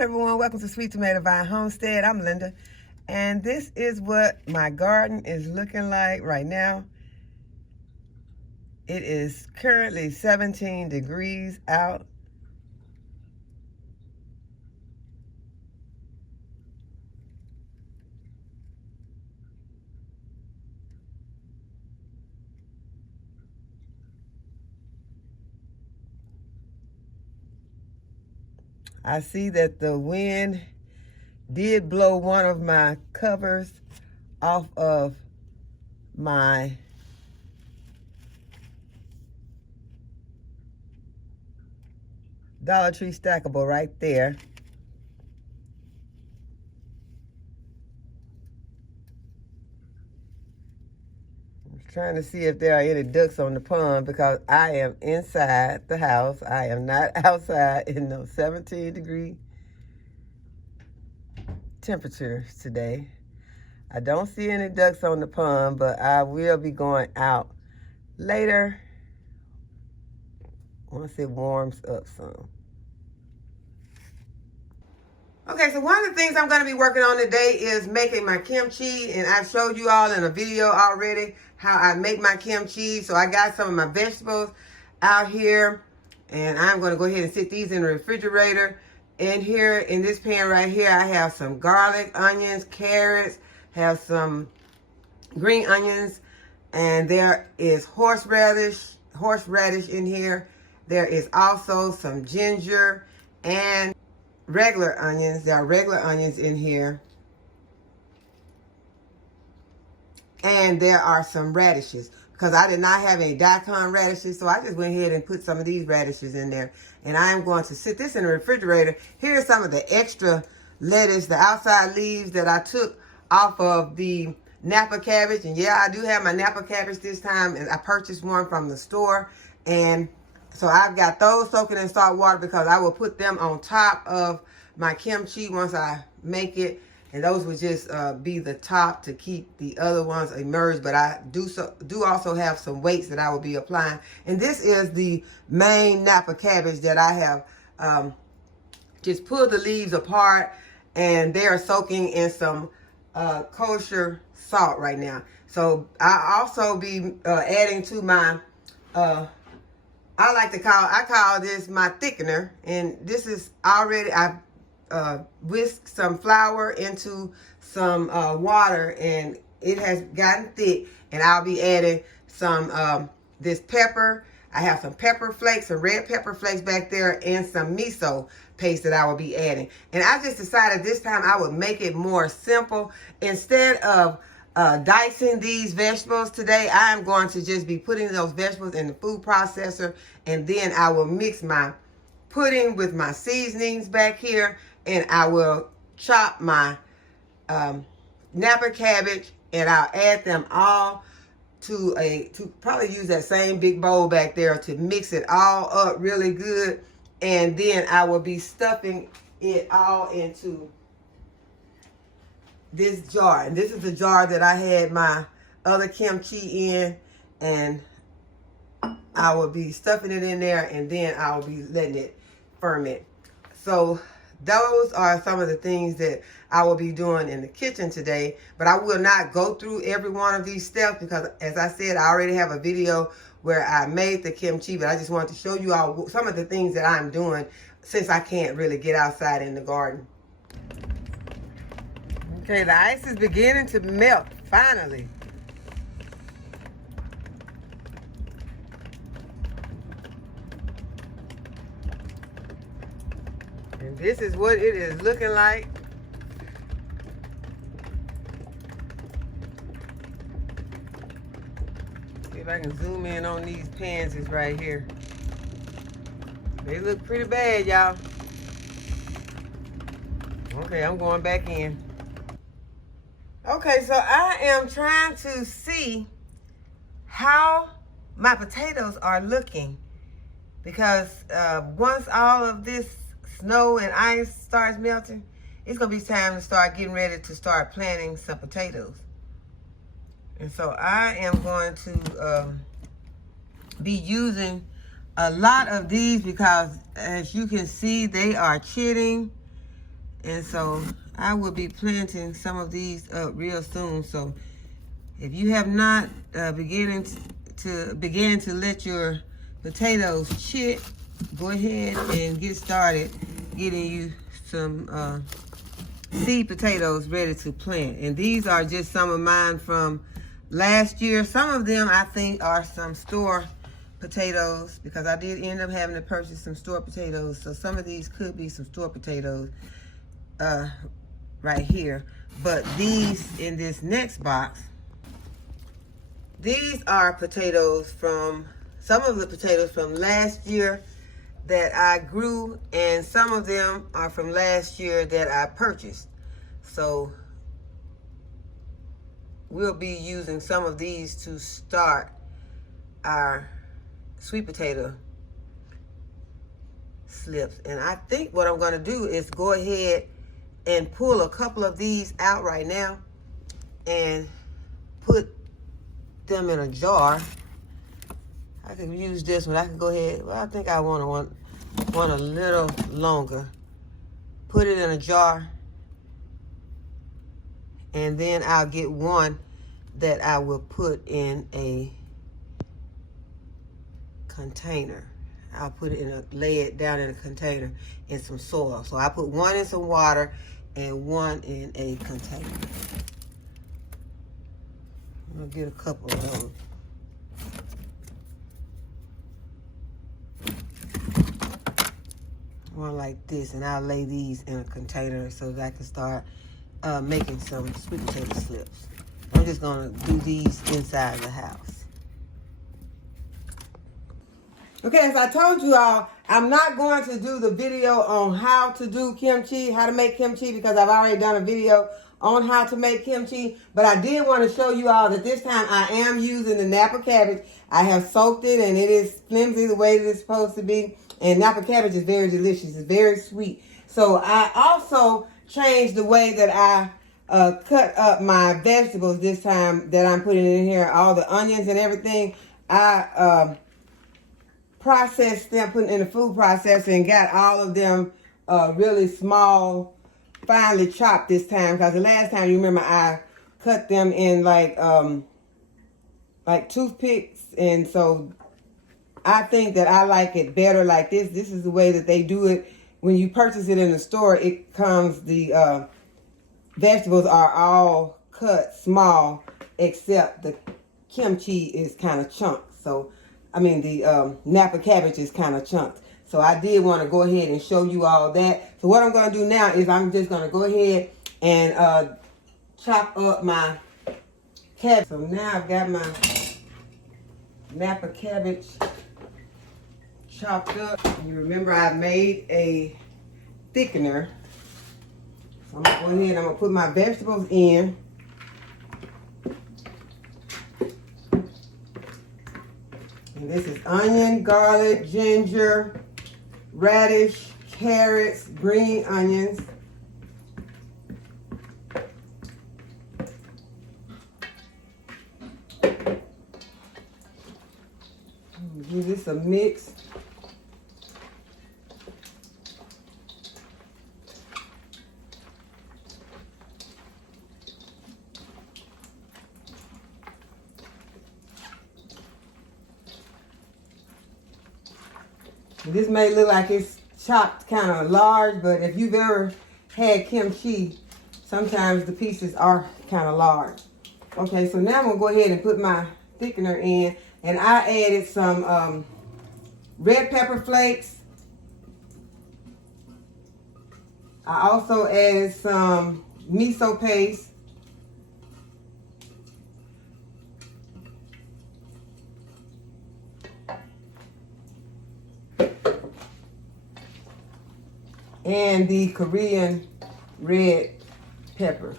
everyone, welcome to Sweet Tomato Vine Homestead. I'm Linda, and this is what my garden is looking like right now. It is currently 17 degrees out. I see that the wind did blow one of my covers off of my Dollar Tree stackable right there. I'm trying to see if there are any ducks on the pond because I am inside the house. I am not outside in those 17-degree temperatures today. I don't see any ducks on the pond, but I will be going out later once it warms up some. Okay, so one of the things I'm going to be working on today is making my kimchi, and I've showed you all in a video already how I make my kimchi. So I got some of my vegetables out here, and I'm going to go ahead and sit these in the refrigerator. And here in this pan right here, I have some garlic, onions, carrots, have some green onions, and there is horseradish in here. There is also some ginger and regular onions. There are regular onions in here. And there are some radishes because I did not have any daikon radishes, so I just went ahead and put some of these radishes in there. And I am going to sit this in the refrigerator. Here's some of the extra lettuce, the outside leaves that I took off of the Napa cabbage. And yeah, I do have my Napa cabbage this time, and I purchased one from the store. And so I've got those soaking in salt water because I will put them on top of my kimchi once I make it. And those would just be the top to keep the other ones immersed. But I do also have some weights that I will be applying. And this is the main Napa cabbage that I have just pulled the leaves apart. And they are soaking in some kosher salt right now. So I also be adding to my I call this my thickener, and this is already, I've whisked some flour into some water, and it has gotten thick, and I'll be adding some this pepper. I have some pepper flakes, some red pepper flakes back there, and some miso paste that I will be adding. And I just decided this time I would make it more simple. Instead of dicing these vegetables today, I am going to just be putting those vegetables in the food processor, and then I will mix my pudding with my seasonings back here, and I will chop my Napa cabbage, and I'll add them all to probably use that same big bowl back there to mix it all up really good. And then I will be stuffing it all into this jar. And this is the jar that I had my other kimchi in, and I will be stuffing it in there, and then I'll be letting it ferment. So those are some of the things that I will be doing in the kitchen today, but I will not go through every one of these steps because, as I said, I already have a video where I made the kimchi, but I just wanted to show you all some of the things that I'm doing since I can't really get outside in the garden. Okay, the ice is beginning to melt, finally. And this is what it is looking like. See if I can zoom in on these pansies right here. They look pretty bad, y'all. Okay, I'm going back in. Okay, so I am trying to see how my potatoes are looking, because once all of this snow and ice starts melting, it's going to be time to start getting ready to start planting some potatoes. And so I am going to be using a lot of these because, as you can see, they are chitting And so I will be planting some of these up real soon. So if you have not began to let your potatoes chick, go ahead and get started getting you some seed potatoes ready to plant. And these are just some of mine from last year. Some of them I think are some store potatoes, because I did end up having to purchase some store potatoes. So some of these could be some store potatoes right here. But these in this next box, these are potatoes from, some of the potatoes from last year that I grew, and some of them are from last year that I purchased. So we'll be using some of these to start our sweet potato slips. And I think what I'm going to do is go ahead and pull a couple of these out right now and put them in a jar. I can use this one. I can go ahead. Well, I think I want a little longer. Put it in a jar, and then I'll get one that I will put in a container. I'll put it in a, lay it down in a container in some soil. So I put one in some water and one in a container. I'm gonna get a couple of those. One like this, and I'll lay these in a container so that I can start making some sweet potato slips. I'm just gonna do these inside the house. Okay, as I told you all, I'm not going to do the video on how to do kimchi, how to make kimchi, because I've already done a video on how to make kimchi. But I did want to show you all that this time I am using the Napa cabbage. I have soaked it, and it is flimsy the way that it's supposed to be. And Napa cabbage is very delicious. It's very sweet. So I also changed the way that I cut up my vegetables this time that I'm putting in here. All the onions and everything. I processed them, put in the food processor, and got all of them really small, finely chopped this time. Because the last time, you remember, I cut them in like toothpicks. And so I think that I like it better like this. This is the way that they do it. When you purchase it in the store, it comes, the vegetables are all cut small, except the kimchi is kind of chunked. So, I mean, the Napa cabbage is kind of chunked. So I did want to go ahead and show you all that. So what I'm going to do now is I'm just going to go ahead and chop up my cabbage. So now I've got my Napa cabbage chopped up. You remember I made a thickener. So I'm going to go ahead and I'm going to put my vegetables in. And this is onion, garlic, ginger, radish, carrots, green onions. Give this a mix. This may look like it's chopped kind of large, but if you've ever had kimchi, sometimes the pieces are kind of large. Okay, so now I'm going to go ahead and put my thickener in, and I added some red pepper flakes. I also added some miso paste. And the Korean red pepper.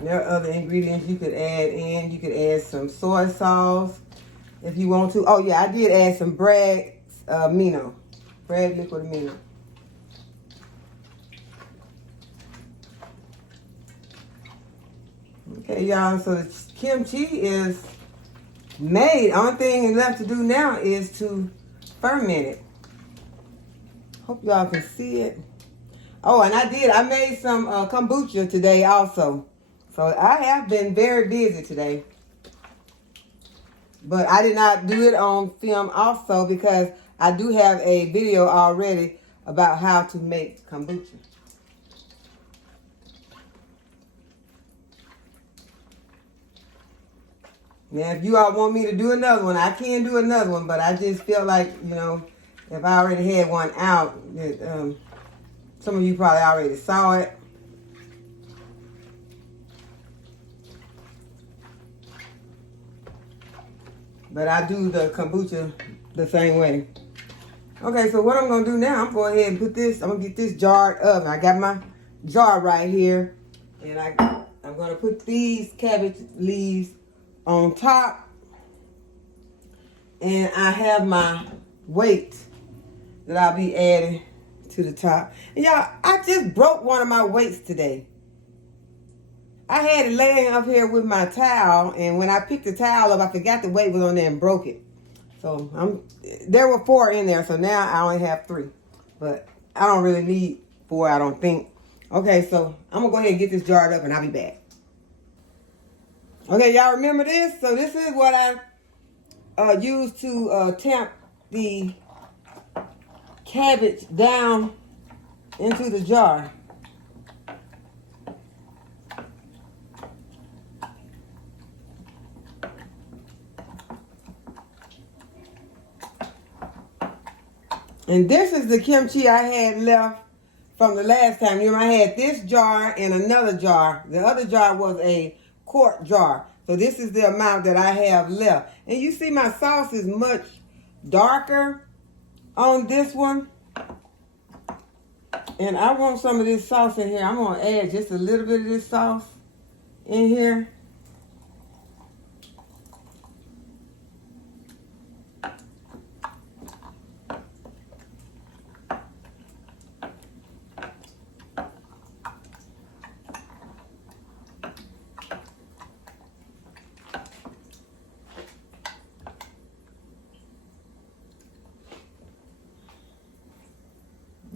There are other ingredients you could add in. You could add some soy sauce if you want to. Oh yeah, I did add some Bragg amino, Bragg liquid amino. Okay, y'all. So the kimchi is made. Only thing left to do now is to ferment it. Hope y'all can see it. Oh, and I made some kombucha today also. So I have been very busy today. But I did not do it on film also because I do have a video already about how to make kombucha. Now, if you all want me to do another one, I can do another one, but I just feel like, you know, if I already had one out, that some of you probably already saw it. But I do the kombucha the same way. Okay, so what I'm going to do now, I'm going ahead and put this, I'm going to get this jarred up. I got my jar right here. And I'm going to put these cabbage leaves on top. And I have my weight that I'll be adding to the top. And y'all, I just broke one of my weights today. I had it laying up here with my towel, and when I picked the towel up, I forgot the weight was on there and broke it. So there were 4 in there, so now I only have 3. But I don't really need 4, I don't think. Okay, so I'm going to go ahead and get this jarred up, and I'll be back. Okay, y'all remember this? So this is what I used to tamp the cabbage down into the jar. And this is the kimchi I had left from the last time. You know, I had this jar and another jar. The other jar was a quart jar. So this is the amount that I have left. And you see my sauce is much darker on this one. And I want some of this sauce in here. I'm going to add just a little bit of this sauce in here.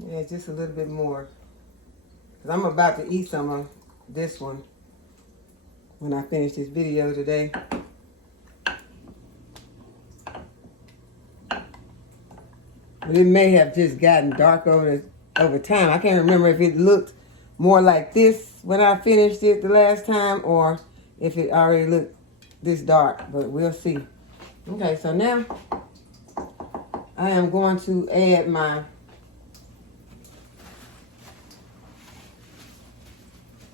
Yeah, just a little bit more. Because I'm about to eat some of this one when I finish this video today. But it may have just gotten dark over time. I can't remember if it looked more like this when I finished it the last time or if it already looked this dark. But we'll see. Okay, so now I am going to add my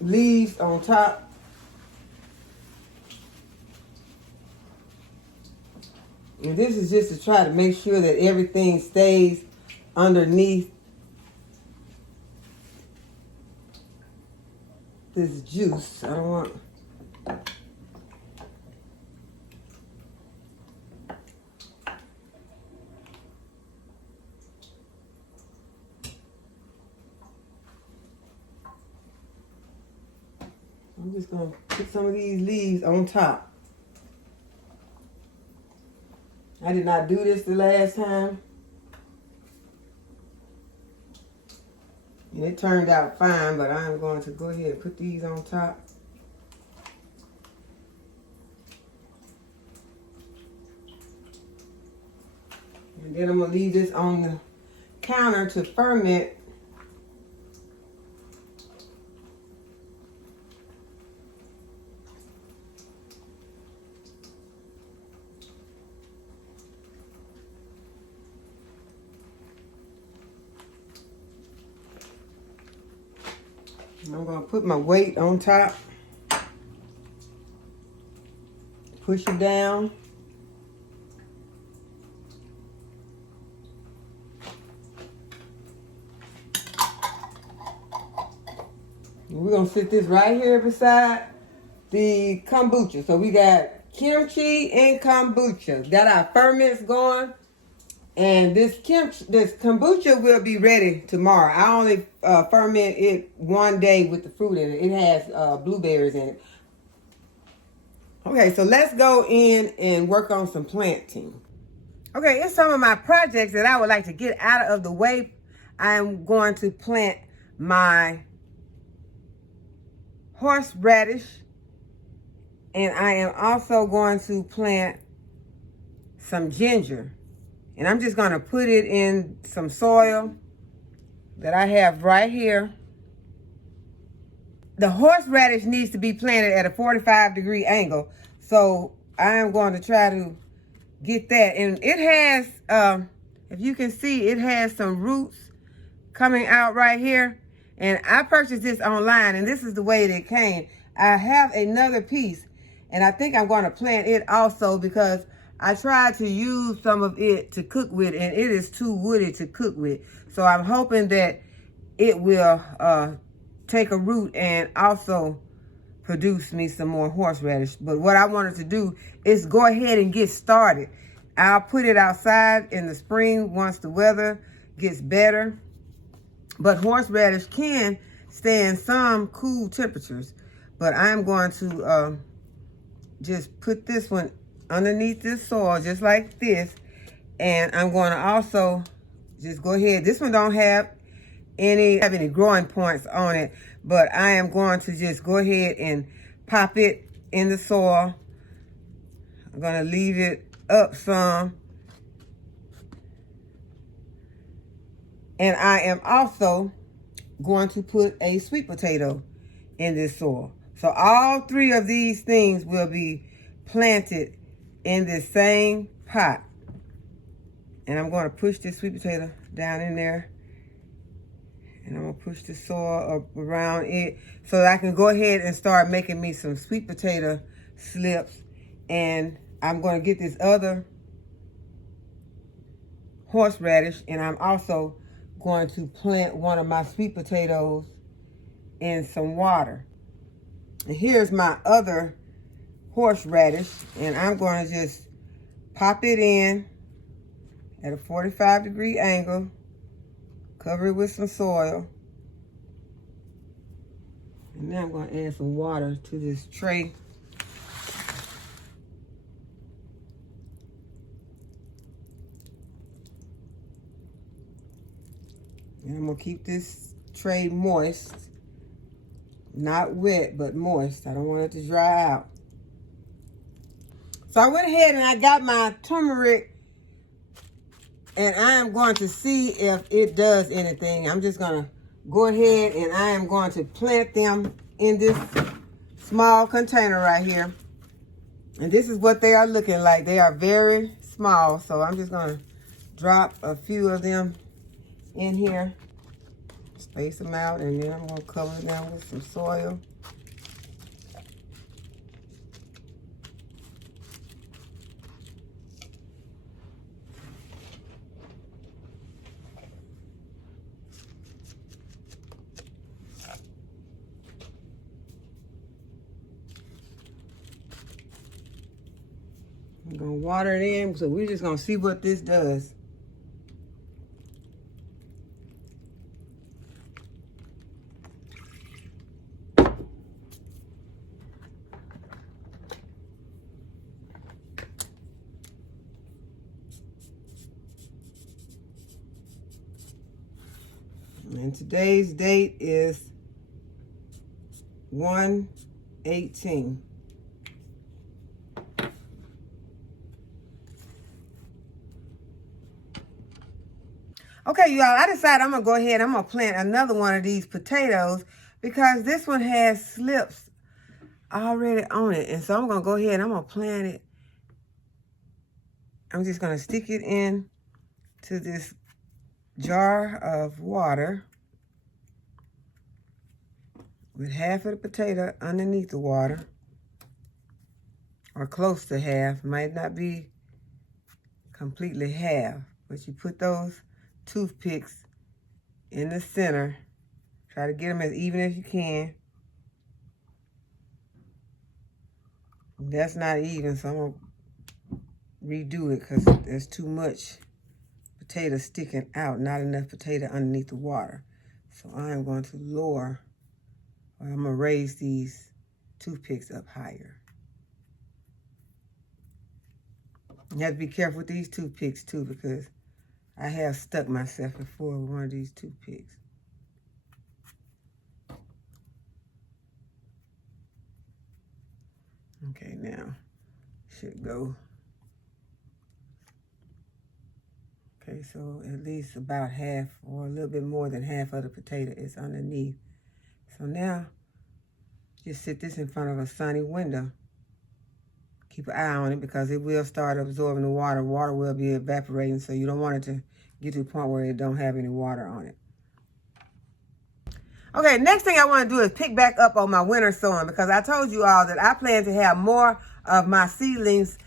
leaves on top. And this is just to try to make sure that everything stays underneath this juice. I don't want... I'm just going to put some of these leaves on top. I did not do this the last time. And it turned out fine, but I'm going to go ahead and put these on top. And then I'm going to leave this on the counter to ferment. I'm going to put my weight on top, push it down. And we're going to sit this right here beside the kombucha. So we got kimchi and kombucha. Got our ferments going. And this kombucha will be ready tomorrow. I only ferment it one day with the fruit in it. It has blueberries in it. Okay, so let's go in and work on some planting. Okay, it's some of my projects that I would like to get out of the way. I'm going to plant my horseradish, and I am also going to plant some ginger. And I'm just going to put it in some soil that I have right here. The horseradish needs to be planted at a 45-degree angle. So I am going to try to get that. And it has, if you can see, it has some roots coming out right here. And I purchased this online, and this is the way that it came. I have another piece, and I think I'm going to plant it also because I tried to use some of it to cook with, and it is too woody to cook with. So I'm hoping that it will take a root and also produce me some more horseradish. But what I wanted to do is go ahead and get started. I'll put it outside in the spring once the weather gets better. But horseradish can stand some cool temperatures. But I'm going to just put this one underneath this soil, just like this. And I'm going to also just go ahead. This one don't have any growing points on it, but I am going to just go ahead and pop it in the soil. I'm going to leave it up some. And I am also going to put a sweet potato in this soil. So all three of these things will be planted in this same pot. And I'm going to push this sweet potato down in there. And I'm going to push the soil up around it so that I can go ahead and start making me some sweet potato slips. And I'm going to get this other horseradish, and I'm also going to plant one of my sweet potatoes in some water. And here's my other horseradish, and I'm going to just pop it in at a 45-degree angle, cover it with some soil, and now I'm going to add some water to this tray. And I'm going to keep this tray moist. Not wet, but moist. I don't want it to dry out. So I went ahead and I got my turmeric, and I am going to see if it does anything. I'm just going to go ahead and I am going to plant them in this small container right here. And this is what they are looking like. They are very small. So I'm just going to drop a few of them in here. Space them out, and then I'm going to cover them with some soil. I'm going to water it in, so we're just going to see what this does. And today's date is 1/18. Okay, y'all, I decided I'm going to go ahead and I'm going to plant another one of these potatoes because this one has slips already on it. And so I'm going to go ahead and I'm going to plant it. I'm just going to stick it in to this jar of water with half of the potato underneath the water, or close to half. Might not be completely half, but you put those toothpicks in the center. Try to get them as even as you can. That's not even, so I'm going to redo it because there's too much potato sticking out, not enough potato underneath the water. So I'm going to lower, or I'm going to raise these toothpicks up higher. You have to be careful with these toothpicks too, because I have stuck myself before with one of these toothpicks. Okay, now should go. Okay, so at least about half or a little bit more than half of the potato is underneath. So now, just sit this in front of a sunny window. Keep an eye on it because it will start absorbing the water. Water will be evaporating, so you don't want it to get to the point where it don't have any water on it. Okay, next thing I want to do is pick back up on my winter sowing, because I told you all that I plan to have more of my seedlings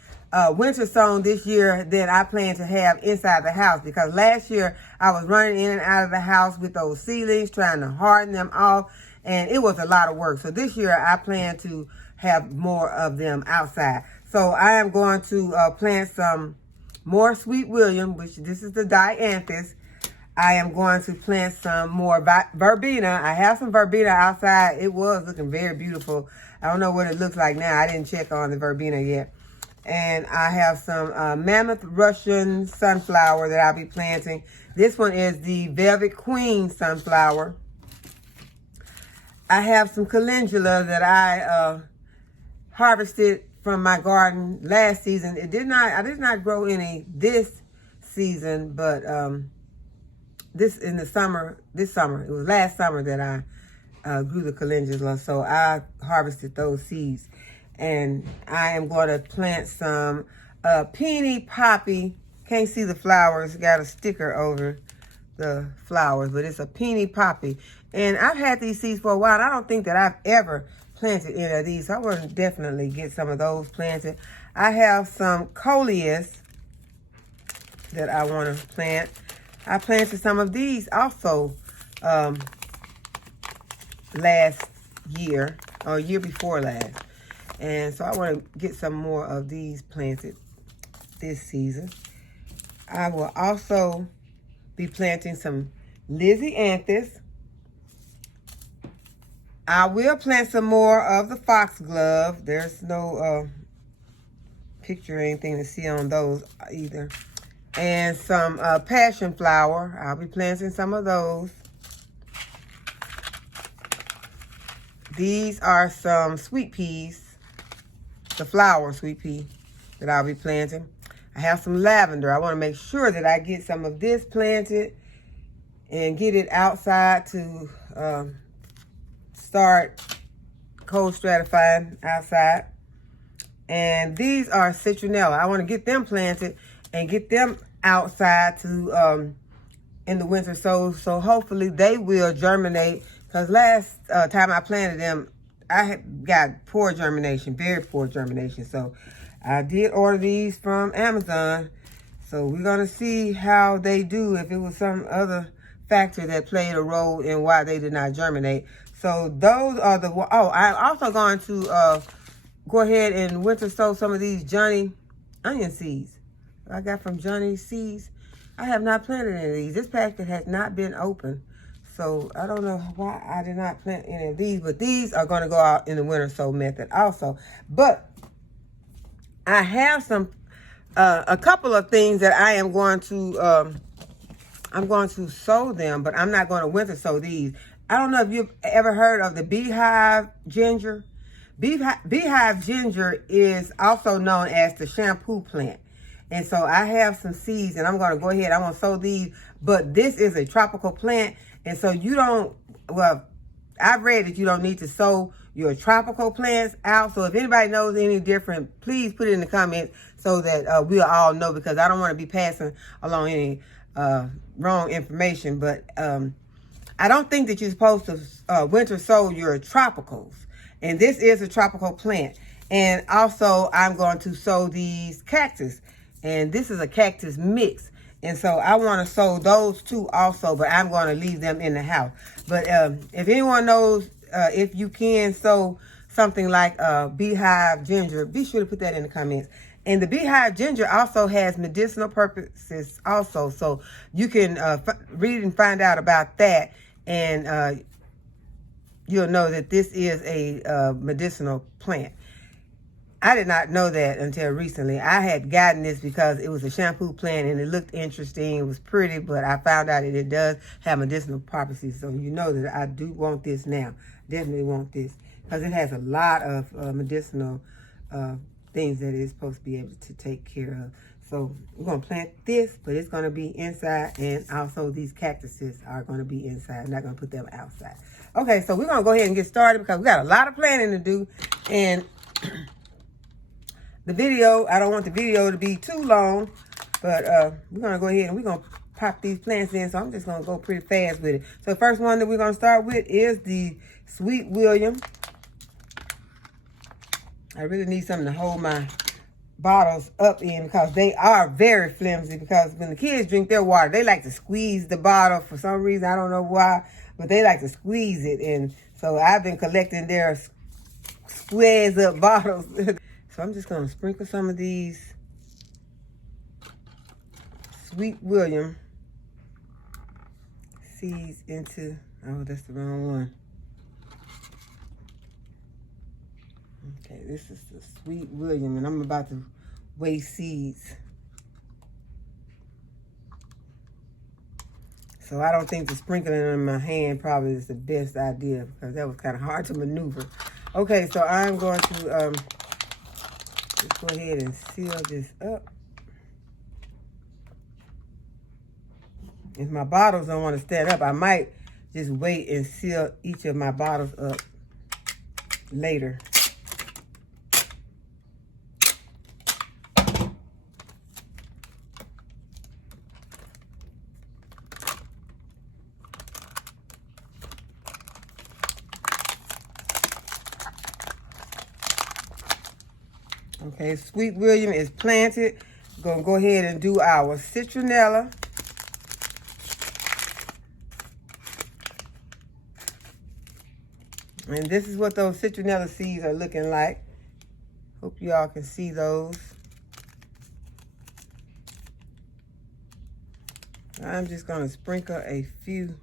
winter sown this year than I plan to have inside the house, because last year I was running in and out of the house with those seedlings, trying to harden them off, and it was a lot of work. So this year I plan to have more of them outside. So I am going to plant some more Sweet William, which this is the dianthus. I am going to plant some more verbena. I have some verbena outside. It was looking very beautiful. I don't know what it looks like now. I didn't check on the verbena yet. And I have some Mammoth Russian sunflower that I'll be planting. This one is the Velvet Queen sunflower. I have some calendula that I harvested from my garden last season. I did not grow any this season, but this summer, it was last summer that I grew the calendula, so I harvested those seeds. And I am going to plant some peony poppy. Can't see the flowers, got a sticker over the flowers, but it's a peony poppy. And I've had these seeds for a while, and I don't think that I've ever planted any of these, so I want to definitely get some of those planted. I have some coleus that I want to plant. I planted some of these also last year, or year before last. And so I want to get some more of these planted this season. I will also be planting some Lizzianthus. I will plant some more of the foxglove. There's no picture or anything to see on those either. And some passion flower. I'll be planting some of those. These are some sweet peas, the flower sweet pea that I'll be planting. I have some lavender. I want to make sure that I get some of this planted and get it outside to start cold stratifying outside. And these are citronella. I want to get them planted and get them outside to in the winter, so hopefully they will germinate, because last time I planted them I had got poor germination, very poor germination. So I did order these from Amazon, so we're gonna see how they do, if it was some other factor that played a role in why they did not germinate. So those are the, I'm also going to go ahead and winter sow some of these Johnny onion seeds I got from Johnny Seeds. I have not planted any of these. This packet has not been open, so I don't know why I did not plant any of these, but these are going to go out in the winter sow method also. But I have some, a couple of things that I am going to, I'm going to sow them, but I'm not going to winter sow these. I don't know if you've ever heard of the beehive ginger. Beehive ginger is also known as the shampoo plant. And so I have some seeds, and I'm going to go ahead. I'm going to sow these. But this is a tropical plant. And so you don't, well, I've read that you don't need to sow your tropical plants out. So if anybody knows any different, please put it in the comments so that we'll all know, because I don't want to be passing along any wrong information. But I don't think that you're supposed to winter sow your tropicals. And this is a tropical plant. And also I'm going to sow these cactus. And this is a cactus mix. And so I want to sow those two also, but I'm going to leave them in the house. But if anyone knows if you can sow something like beehive ginger, be sure to put that in the comments. And the beehive ginger also has medicinal purposes also. So you can read and find out about that. And you'll know that this is a medicinal plant. I did not know that until recently. I had gotten this because it was a shampoo plant and it looked interesting. It was pretty, but I found out that it does have medicinal properties. So you know that I do want this now. Definitely want this because it has a lot of medicinal things that it's supposed to be able to take care of. So we're going to plant this, but it's going to be inside, and also these cactuses are going to be inside. I'm not going to put them outside. Okay, so we're going to go ahead and get started because we got a lot of planting to do. And the video, I don't want the video to be too long, but we're going to go ahead and we're going to pop these plants in. So I'm just going to go pretty fast with it. So the first one that we're going to start with is the Sweet William. I really need something to hold my bottles up in because they are very flimsy, because when the kids drink their water, they like to squeeze the bottle for some reason. I don't know why, but they like to squeeze it. And so I've been collecting their squares up bottles. So I'm just going to sprinkle some of these Sweet William seeds into, oh, that's the wrong one. Okay, this is the Sweet William, and I'm about to waste seeds. So I don't think the sprinkling in my hand probably is the best idea because that was kind of hard to maneuver. Okay, so I'm going to just go ahead and seal this up. If my bottles don't want to stand up, I might just wait and seal each of my bottles up later. Okay, Sweet William is planted. We're going to go ahead and do our citronella. And this is what those citronella seeds are looking like. Hope y'all can see those. I'm just going to sprinkle a few.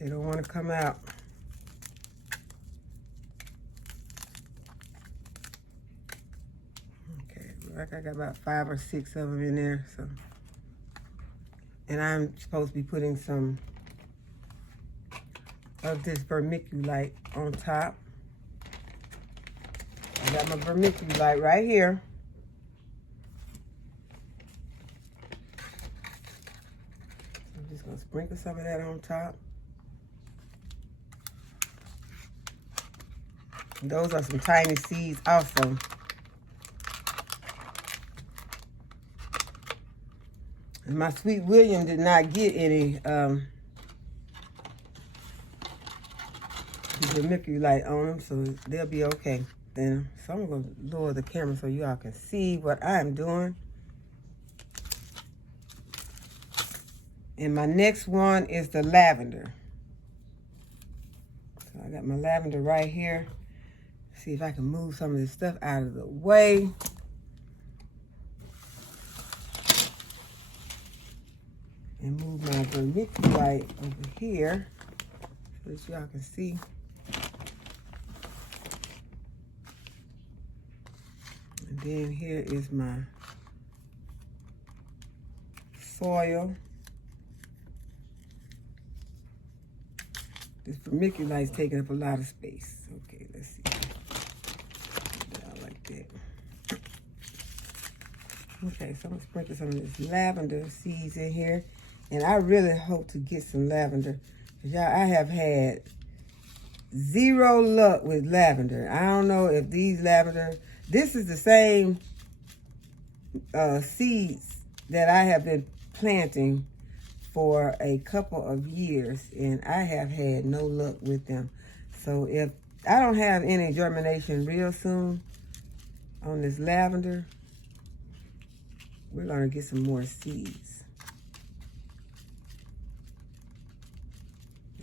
They don't want to come out. Okay, like I got about 5 or 6 of them in there. So, and I'm supposed to be putting some of this vermiculite on top. I got my vermiculite right here. I'm just gonna sprinkle some of that on top. Those are some tiny seeds also. And my Sweet William did not get any vermiculite on them, so they'll be okay. Then, so I'm going to lower the camera so y'all can see what I'm doing. And my next one is the lavender. So I got my lavender right here. See if I can move some of this stuff out of the way. And move my vermiculite over here so that y'all can see. And then here is my soil. This vermiculite is taking up a lot of space. Okay, let's see. Like that. Okay, so I'm gonna sprinkle some of this lavender seeds in here. And I really hope to get some lavender. Y'all, I have had zero luck with lavender. I don't know if these lavender, this is the same seeds that I have been planting for a couple of years, and I have had no luck with them. So if I don't have any germination real soon on this lavender, we're gonna get some more seeds.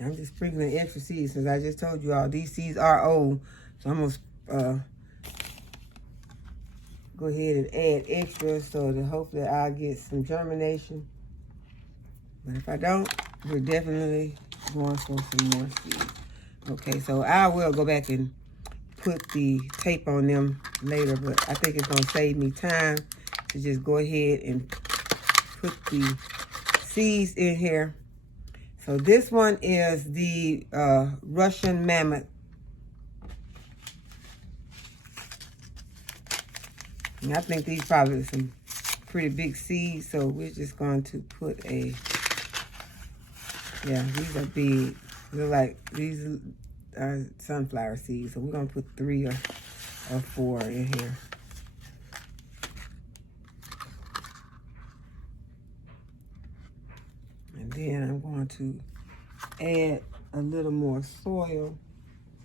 I'm just sprinkling extra seeds since I just told you all these seeds are old. So I'm gonna go ahead and add extra so that hopefully I'll get some germination. But if I don't, we're definitely going for some more seeds. Okay, so I will go back and put the tape on them later, but I think it's going to save me time to just go ahead and put the seeds in here. So this one is the Russian mammoth. And I think these probably some pretty big seeds, so we're just going to put a, yeah, these are big. Look like these are sunflower seeds, so we're going to put 3 or 4 in here. And then I'm going to add a little more soil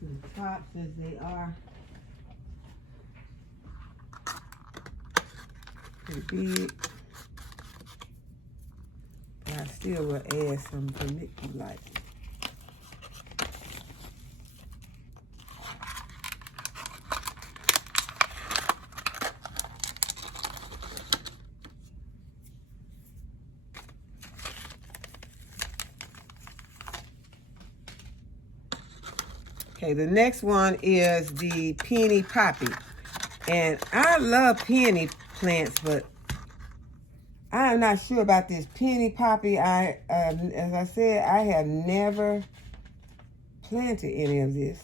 to the top since they are pretty big. But I still will add some vermiculite. Okay, the next one is the peony poppy. And I love peony plants, but I'm not sure about this peony poppy. As I said, I have never planted any of this.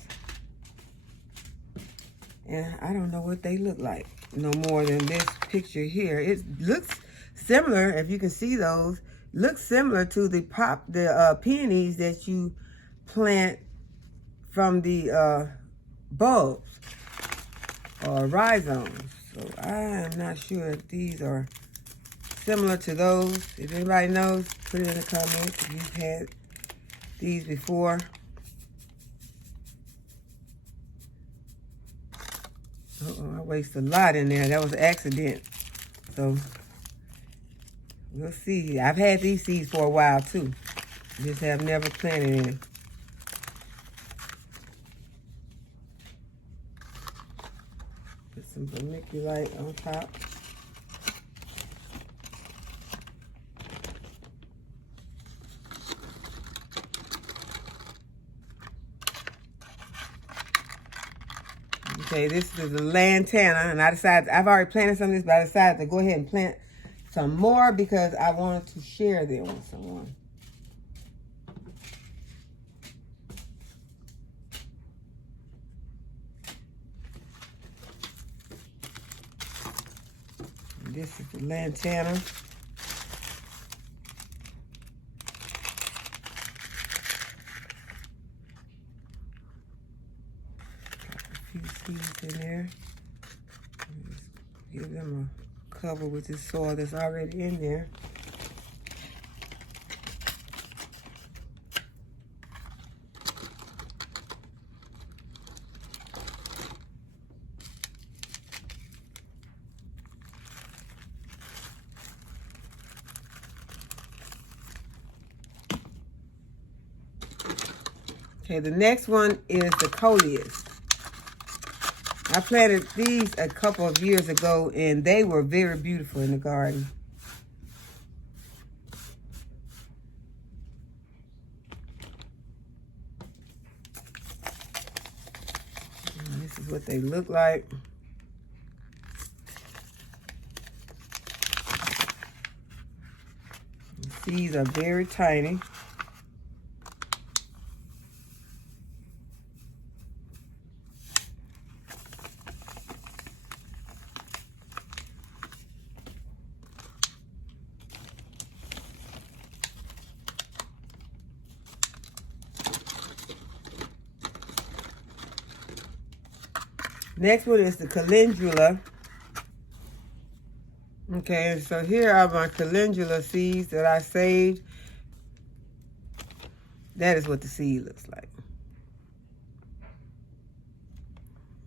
And I don't know what they look like no more than this picture here. It looks similar, if you can see those, looks similar to the peonies that you plant from the bulbs or rhizomes. So I am not sure if these are similar to those. If anybody knows, put it in the comments if you've had these before. Uh-oh, I wasted a lot in there. That was an accident. So we'll see. I've had these seeds for a while too. Just have never planted any. Put some vermiculite on top. Okay, this is the lantana, and I've already planted some of this, but I decided to go ahead and plant some more because I wanted to share them with someone. And this is the lantana. Seeds in there. Just give them a cover with this soil that's already in there. Okay, the next one is the coleus. I planted these a couple of years ago, and they were very beautiful in the garden. And this is what they look like. The seeds are very tiny. Next one is the calendula. Okay, so here are my calendula seeds that I saved. That is what the seed looks like.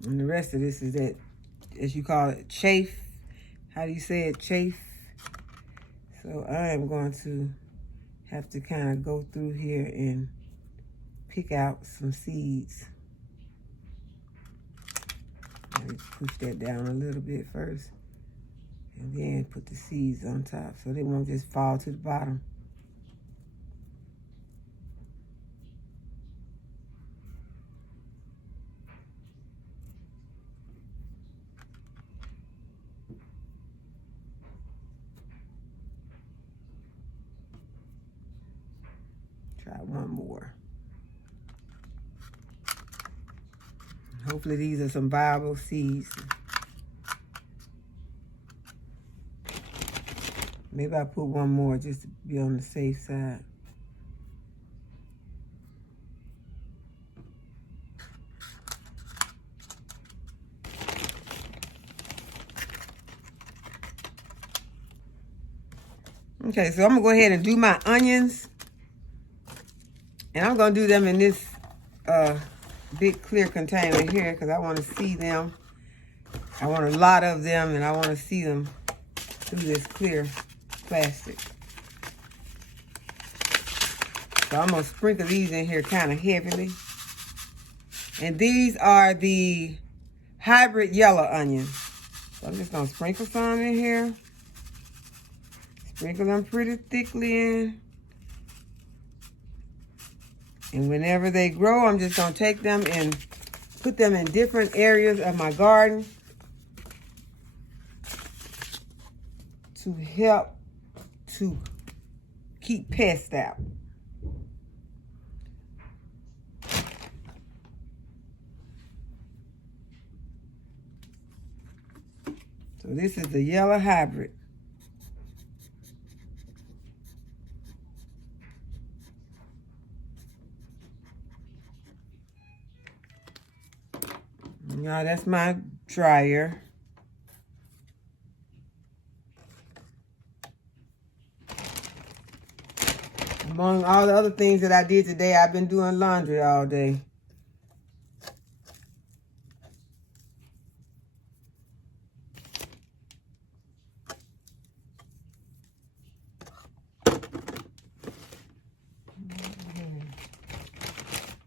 And the rest of this is that, as you call it, chaff. How do you say it? Chaff. So I am going to have to kind of go through here and pick out some seeds. Let me push that down a little bit first. And then put the seeds on top so they won't just fall to the bottom. Try one more. Hopefully these are some viable seeds. Maybe I'll put one more just to be on the safe side. Okay, so I'm gonna go ahead and do my onions. And I'm gonna do them in this big clear container here because I want to see them. I want a lot of them and I want to see them through this clear plastic. So I'm gonna sprinkle these in here kind of heavily. And these are the hybrid yellow onions. So I'm just gonna sprinkle some in here. Sprinkle them pretty thickly in. And whenever they grow, I'm just gonna take them and put them in different areas of my garden to help to keep pests out. So this is the yellow hybrid. Now that's my dryer. Among all the other things that I did today, I've been doing laundry all day.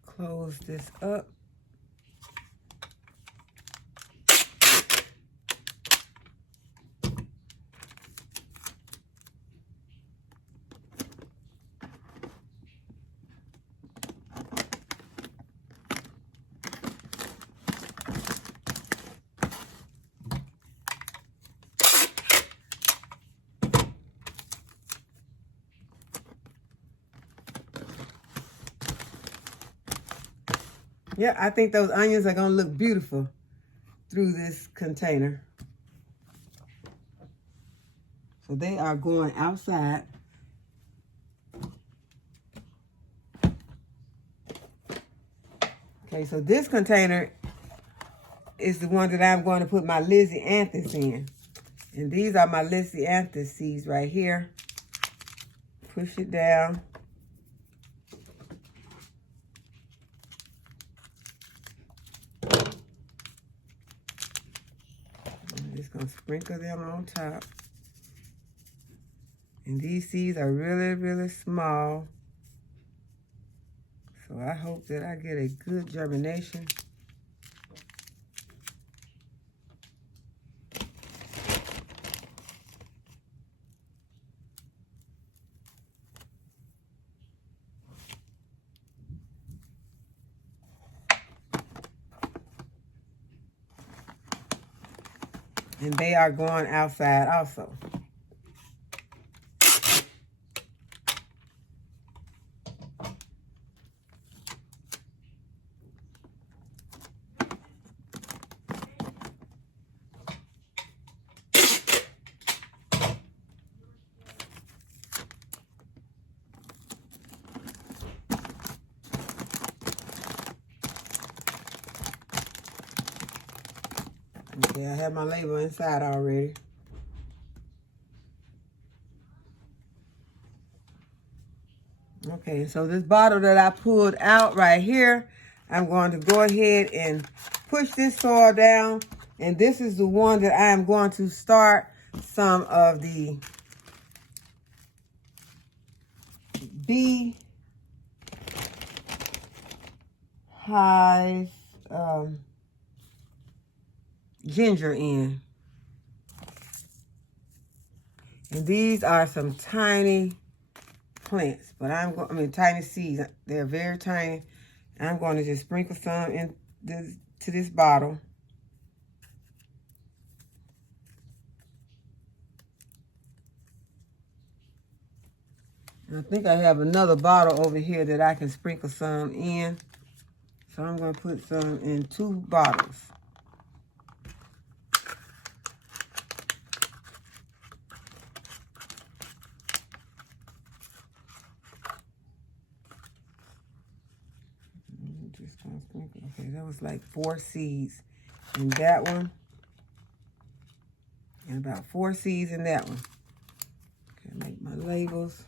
Close this up. Yeah, I think those onions are gonna look beautiful through this container. So they are going outside. Okay, so this container is the one that I'm going to put my Lizzie Anthus in. And these are my Lizzie Anthus seeds right here. Push it down. I'm just gonna sprinkle them on top. And these seeds are really, really small. So I hope that I get a good germination. And they are going outside also. Okay, I have my label inside already. Okay, so this bottle that I pulled out right here, I'm going to go ahead and push this soil down. And this is the one that I am going to start some of the bee hive ginger in. And these are some tiny plants, but tiny seeds. They're very tiny. I'm going to just sprinkle some to this bottle. And I think I have another bottle over here that I can sprinkle some in. So I'm going to put some in 2 bottles. Just going to sprinkle. Okay, that was like 4 seeds in that one. And about 4 seeds in that one. Okay, make my labels.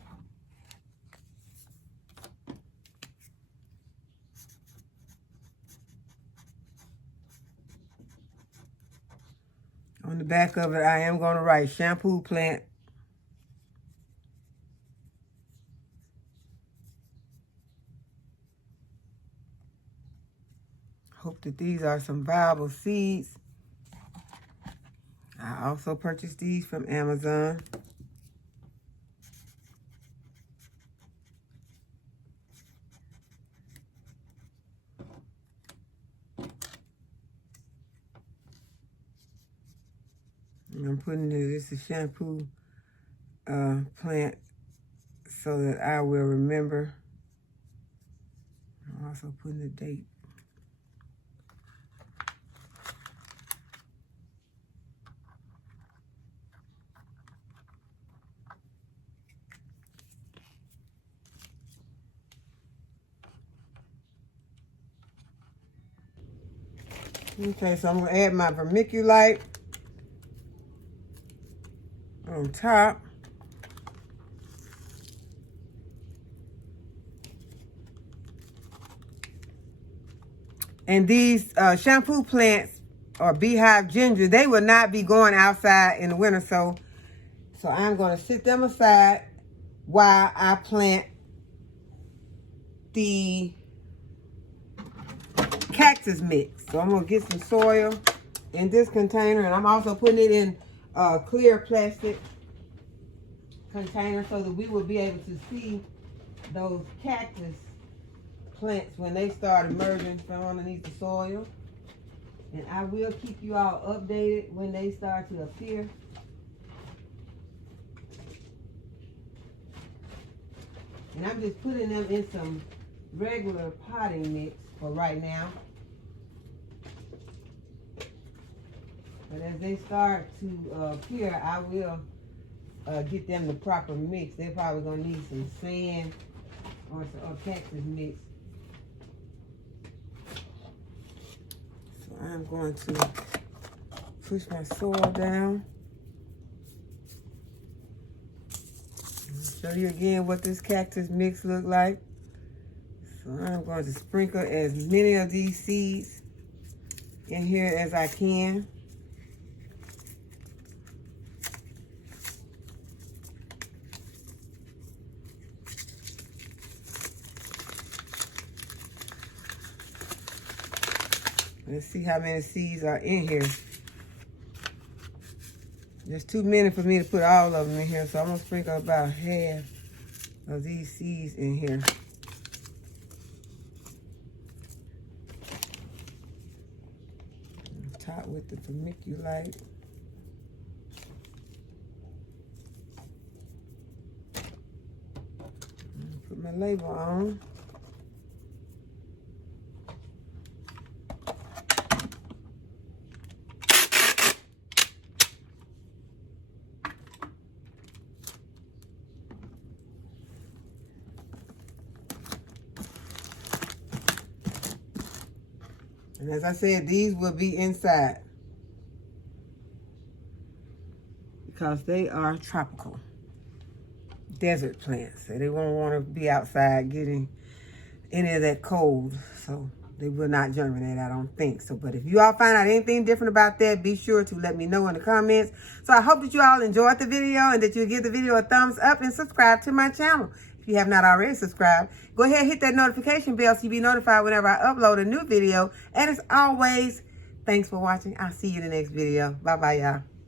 On the back of it, I am going to write shampoo plant. Hope that these are some viable seeds. I also purchased these from Amazon. And I'm putting this a shampoo plant so that I will remember. I'm also putting the date. Okay, so I'm going to add my vermiculite on top. And these shampoo plants or beehive ginger, they will not be going outside in the winter. So I'm going to sit them aside while I plant the cactus mix. So I'm going to get some soil in this container, and I'm also putting it in a clear plastic container so that we will be able to see those cactus plants when they start emerging from underneath the soil. And I will keep you all updated when they start to appear. And I'm just putting them in some regular potting mix for right now. But as they start to appear, I will get them the proper mix. They're probably going to need some sand or cactus mix. So I'm going to push my soil down. Show you again what this cactus mix look like. So I'm going to sprinkle as many of these seeds in here as I can. Let's see how many seeds are in here. There's too many for me to put all of them in here, so I'm gonna sprinkle about half of these seeds in here. Top with the vermiculite. Put my label on. And as I said, these will be inside because they are tropical desert plants. So they won't want to be outside getting any of that cold. So they will not germinate, I don't think. So, but if you all find out anything different about that, be sure to let me know in the comments. So I hope that you all enjoyed the video and that you give the video a thumbs up and subscribe to my channel. If you have not already subscribed, go ahead and hit that notification bell so you'll be notified whenever I upload a new video. And as always, thanks for watching. I'll see you in the next video. Bye-bye, y'all.